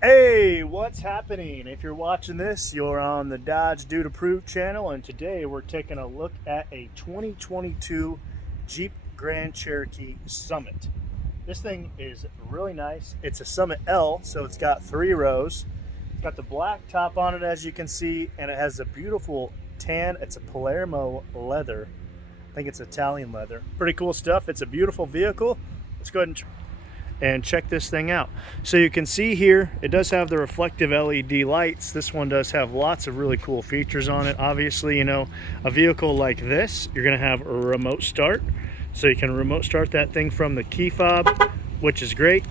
Hey, what's happening? If you're watching this, you're on the Dodge Dude Approved channel, and today we're taking a look at a 2022 Jeep Grand Cherokee Summit. This thing is really nice. It's a Summit L, so it's got 3 rows. It's got the black top on it, as you can see, and it has a beautiful tan. It's a Palermo leather. I think it's Italian leather. Pretty cool stuff. It's a beautiful vehicle. Let's go ahead and check this thing out. So you can see here, it does have the reflective LED lights. This one does have lots of really cool features on it. Obviously, you know, a vehicle like this, you're gonna have a remote start. So you can remote start that thing from the key fob, which is great,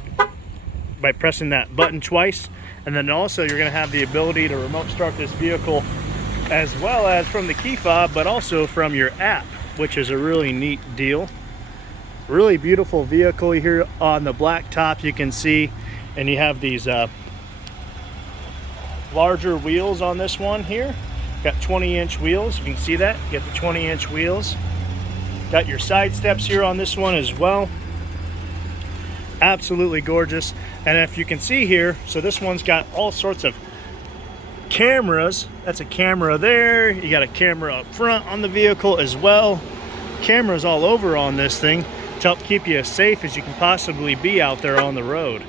by pressing that button twice. And then also you're gonna have the ability to remote start this vehicle as well as from the key fob, but also from your app, which is a really neat deal. Really beautiful vehicle here on the black top, you can see, and you have these larger wheels on this one here. Got 20-inch wheels, you can see that. Get the 20-inch wheels. Got your side steps here on this one as well. Absolutely gorgeous. And if you can see here, so this one's got all sorts of cameras. That's a camera there. You got a camera up front on the vehicle as well. Cameras all over on this thing to help keep you as safe as you can possibly be out there on the road.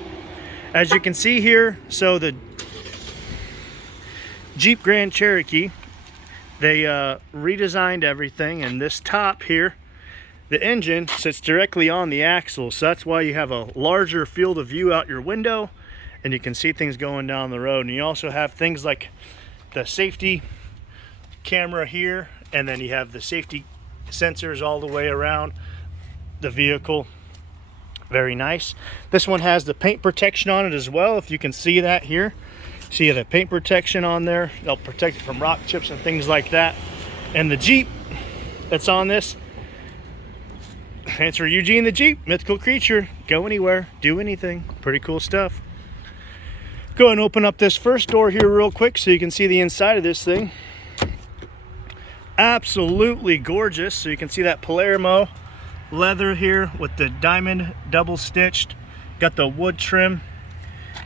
As you can see here, so the Jeep Grand Cherokee, they redesigned everything, and this top here, the engine sits directly on the axle, so that's why you have a larger field of view out your window and you can see things going down the road. And you also have things like the safety camera here, and then you have the safety sensors all the way around the vehicle. Very nice. This one has the paint protection on it as well, if you can see that here. See the paint protection on there. They'll protect it from rock chips and things like that. And the Jeep that's on this, answer Eugene the Jeep, mythical creature, go anywhere, do anything. Pretty cool stuff. Go ahead and open up this first door here real quick so you can see the inside of this thing. Absolutely gorgeous. So you can see that Palermo leather here with the diamond double stitched. Got the wood trim.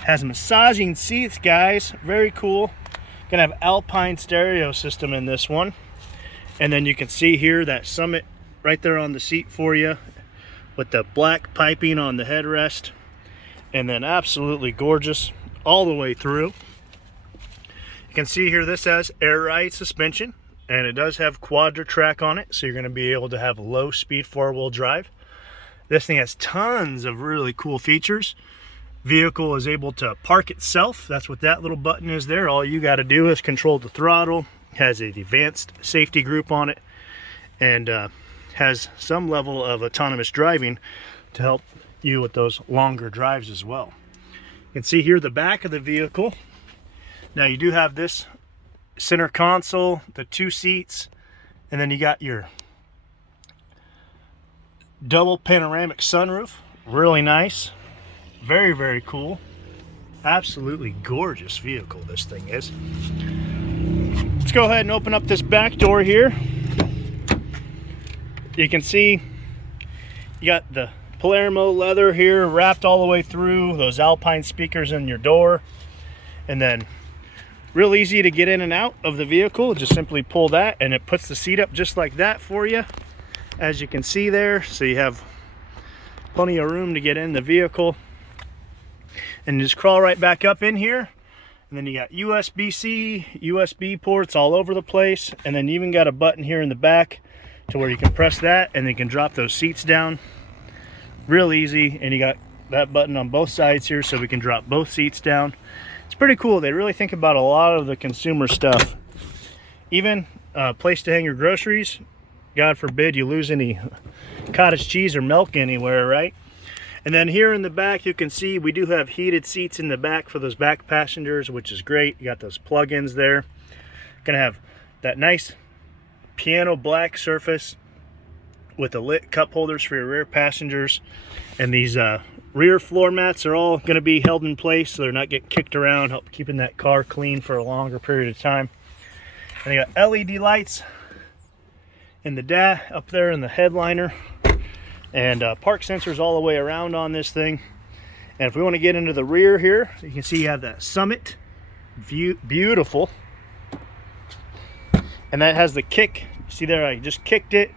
Has massaging seats, guys. Very cool. Gonna have Alpine stereo system in this one. And then you can see here that Summit right there on the seat for you with the black piping on the headrest. And then absolutely gorgeous all the way through. You can see here this has air ride suspension, and it does have quadra track on it, so you're going to be able to have low speed 4-wheel drive. This thing has tons of really cool features. Vehicle is able to park itself. That's what that little button is there. All you got to do is control the throttle. It has an advanced safety group on it, and has some level of autonomous driving to help you with those longer drives as well. You can see here the back of the vehicle. Now you do have this center console, the 2 seats, and then you got your double panoramic sunroof. Really nice. Very, very cool. Absolutely gorgeous vehicle this thing is. Let's go ahead and open up this back door here. You can see you got the Palermo leather here wrapped all the way through, those Alpine speakers in your door, and then real easy to get in and out of the vehicle. Just simply pull that and it puts the seat up just like that for you, as you can see there. So you have plenty of room to get in the vehicle, and just crawl right back up in here. And then you got USB-C, USB ports all over the place, and then you even got a button here in the back to where you can press that and you can drop those seats down real easy. And you got that button on both sides here so we can drop both seats down. It's pretty cool. They really think about a lot of the consumer stuff. Even a place to hang your groceries. God forbid you lose any cottage cheese or milk anywhere, right? And then here in the back, you can see we do have heated seats in the back for those back passengers, which is great. You got those plug-ins there. Gonna have that nice piano black surface with the lit cup holders for your rear passengers. And these rear floor mats are all going to be held in place so they're not getting kicked around, help keeping that car clean for a longer period of time. And you got LED lights in the up there in the headliner, and park sensors all the way around on this thing. And if we want to get into the rear here, you can see you have that Summit view, beautiful. And that has the kick. See there, I just kicked it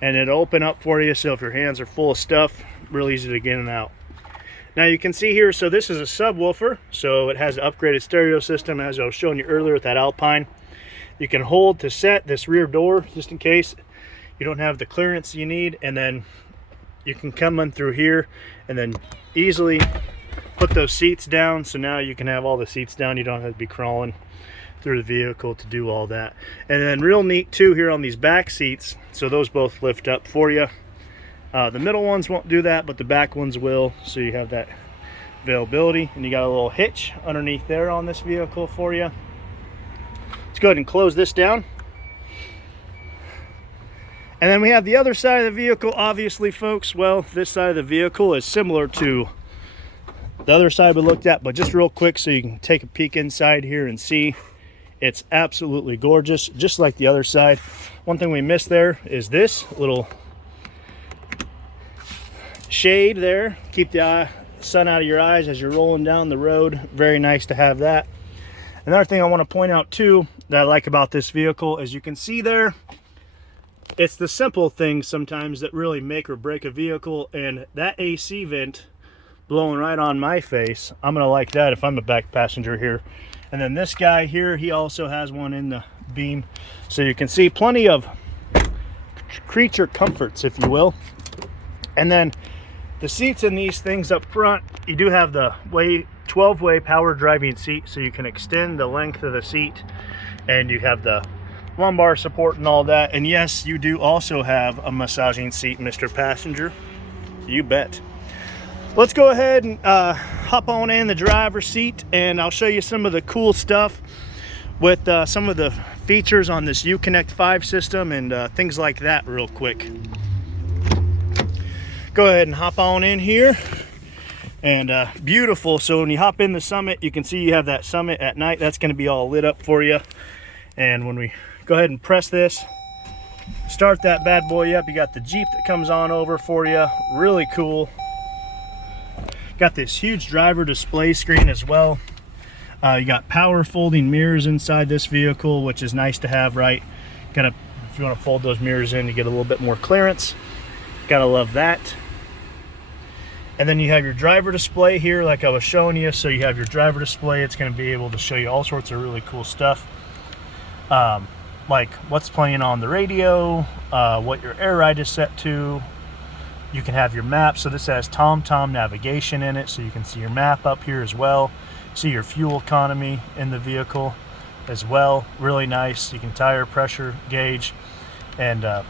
and it'll open up for you. So if your hands are full of stuff, real easy to get in and out. Now you can see here, so this is a subwoofer. So it has an upgraded stereo system, as I was showing you earlier with that Alpine. You can hold to set this rear door just in case you don't have the clearance you need, and then you can come in through here and then easily put those seats down. So now you can have all the seats down. You don't have to be crawling through the vehicle to do all that. And then real neat too here on these back seats, so those both lift up for you. The middle ones won't do that, but the back ones will, so you have that availability. And you got a little hitch underneath there on this vehicle for you. Let's go ahead and close this down. And then we have the other side of the vehicle, obviously, folks. Well, this side of the vehicle is similar to the other side we looked at, but just real quick so you can take a peek inside here and see. It's absolutely gorgeous, just like the other side. One thing we missed there is this little shade there. Keep the sun out of your eyes as you're rolling down the road. Very nice to have that. Another thing I want to point out too that I like about this vehicle, as you can see there, it's the simple things sometimes that really make or break a vehicle. And that AC vent blowing right on my face, I'm gonna like that if I'm a back passenger here. And then this guy here, he also has one in the beam, so you can see plenty of creature comforts, if you will. And then the seats in these things up front, you do have the 12-way power driving seat, so you can extend the length of the seat, and you have the lumbar support and all that. And yes, you do also have a massaging seat, Mr. Passenger. You bet. Let's go ahead and hop on in the driver's seat, and I'll show you some of the cool stuff with some of the features on this Uconnect 5 system and things like that real quick. Go ahead and hop on in here. And beautiful. So when you hop in the Summit, you can see you have that Summit at night. That's going to be all lit up for you. And when we go ahead and press this, start that bad boy up, you got the Jeep that comes on over for you. Really cool. Got this huge driver display screen as well. You got power folding mirrors inside this vehicle, which is nice to have, right? If you want to fold those mirrors in, you get a little bit more clearance. Gotta love that. And then you have your driver display here, like I was showing you. So you have your driver display. It's going to be able to show you all sorts of really cool stuff, like what's playing on the radio, what your air ride is set to. You can have your map. So this has TomTom navigation in it, so you can see your map up here as well. See your fuel economy in the vehicle as well. Really nice. You can tire pressure gauge, and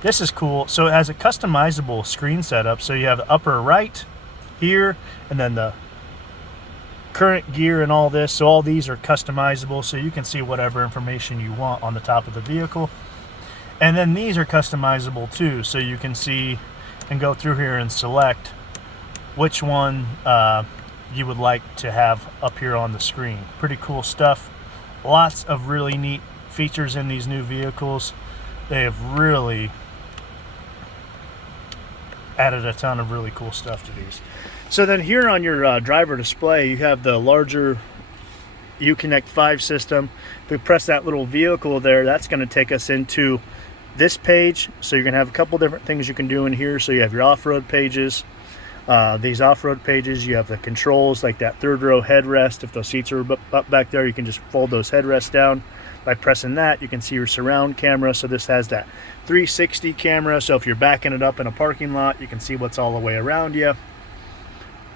this is cool. So it has a customizable screen setup. So you have the upper right here, and then the current gear and all this. So all these are customizable, so you can see whatever information you want on the top of the vehicle. And then these are customizable too, so you can see and go through here and select which one you would like to have up here on the screen. Pretty cool stuff. Lots of really neat features in these new vehicles. They have really added a ton of really cool stuff to these. So then here on your driver display, you have the larger Uconnect 5 system. If we press that little vehicle there, that's going to take us into this page. So you're going to have a couple different things you can do in here. So you have your off-road pages. These off-road pages, you have the controls, like that third row headrest. If those seats are up back there, you can just fold those headrests down. By pressing that, you can see your surround camera. So this has that 360 camera. So if you're backing it up in a parking lot, you can see what's all the way around you.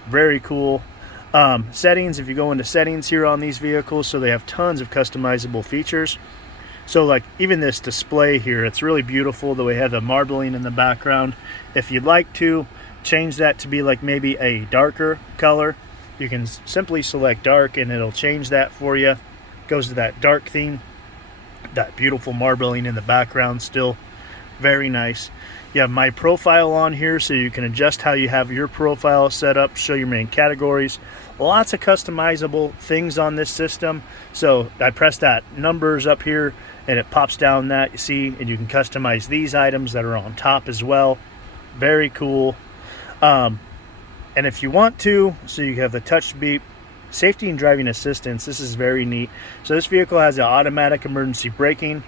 Very cool. Settings, if you go into settings here on these vehicles, so they have tons of customizable features. So like even this display here, it's really beautiful the way they have the marbling in the background. If you'd like to change that to be like maybe a darker color, you can simply select dark and it'll change that for you. Goes to that dark theme. That beautiful marbling in the background, still very nice. You have my profile on here, so you can adjust how you have your profile set up, show your main categories. Lots of customizable things on this system. So I press that numbers up here and it pops down that, you see, and you can customize these items that are on top as well. Very cool. And if you want to, so you have the touch beep, safety and driving assistance, this is very neat. So this vehicle has the automatic emergency braking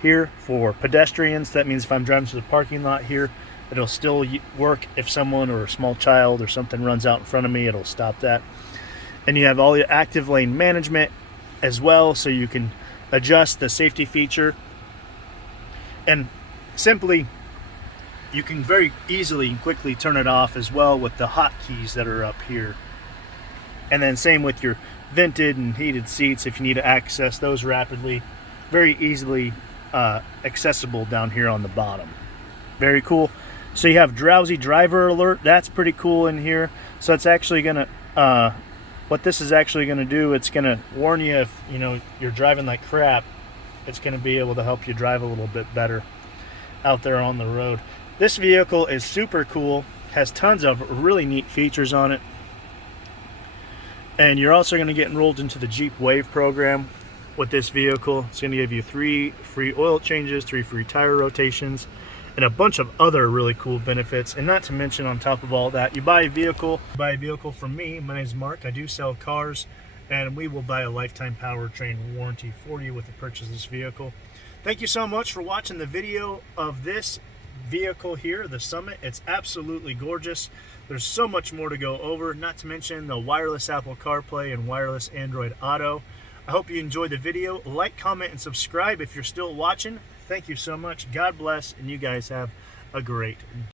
here for pedestrians. That means if I'm driving through the parking lot here, it'll still work. If someone or a small child or something runs out in front of me, it'll stop that. And you have all the active lane management as well, so you can adjust the safety feature. And simply, you can very easily and quickly turn it off as well with the hotkeys that are up here. And then same with your vented and heated seats if you need to access those rapidly. Very easily accessible down here on the bottom. Very cool. So you have drowsy driver alert. That's pretty cool in here. So it's actually gonna what this is actually gonna do, it's gonna warn you if you're driving like crap. It's gonna be able to help you drive a little bit better out there on the road. This vehicle is super cool, has tons of really neat features on it. And you're also going to get enrolled into the Jeep Wave program with this vehicle. It's going to give you 3 free oil changes, 3 free tire rotations, and a bunch of other really cool benefits. And not to mention, on top of all that, you buy a vehicle from me. My name is Mark. I do sell cars, and we will buy a lifetime powertrain warranty for you with the purchase of this vehicle. Thank you so much for watching the video of this vehicle here, the Summit. It's absolutely gorgeous. There's so much more to go over, not to mention the wireless Apple CarPlay and wireless Android Auto. I hope you enjoyed the video. Like, comment, and subscribe if you're still watching. Thank you so much. God bless, and you guys have a great day.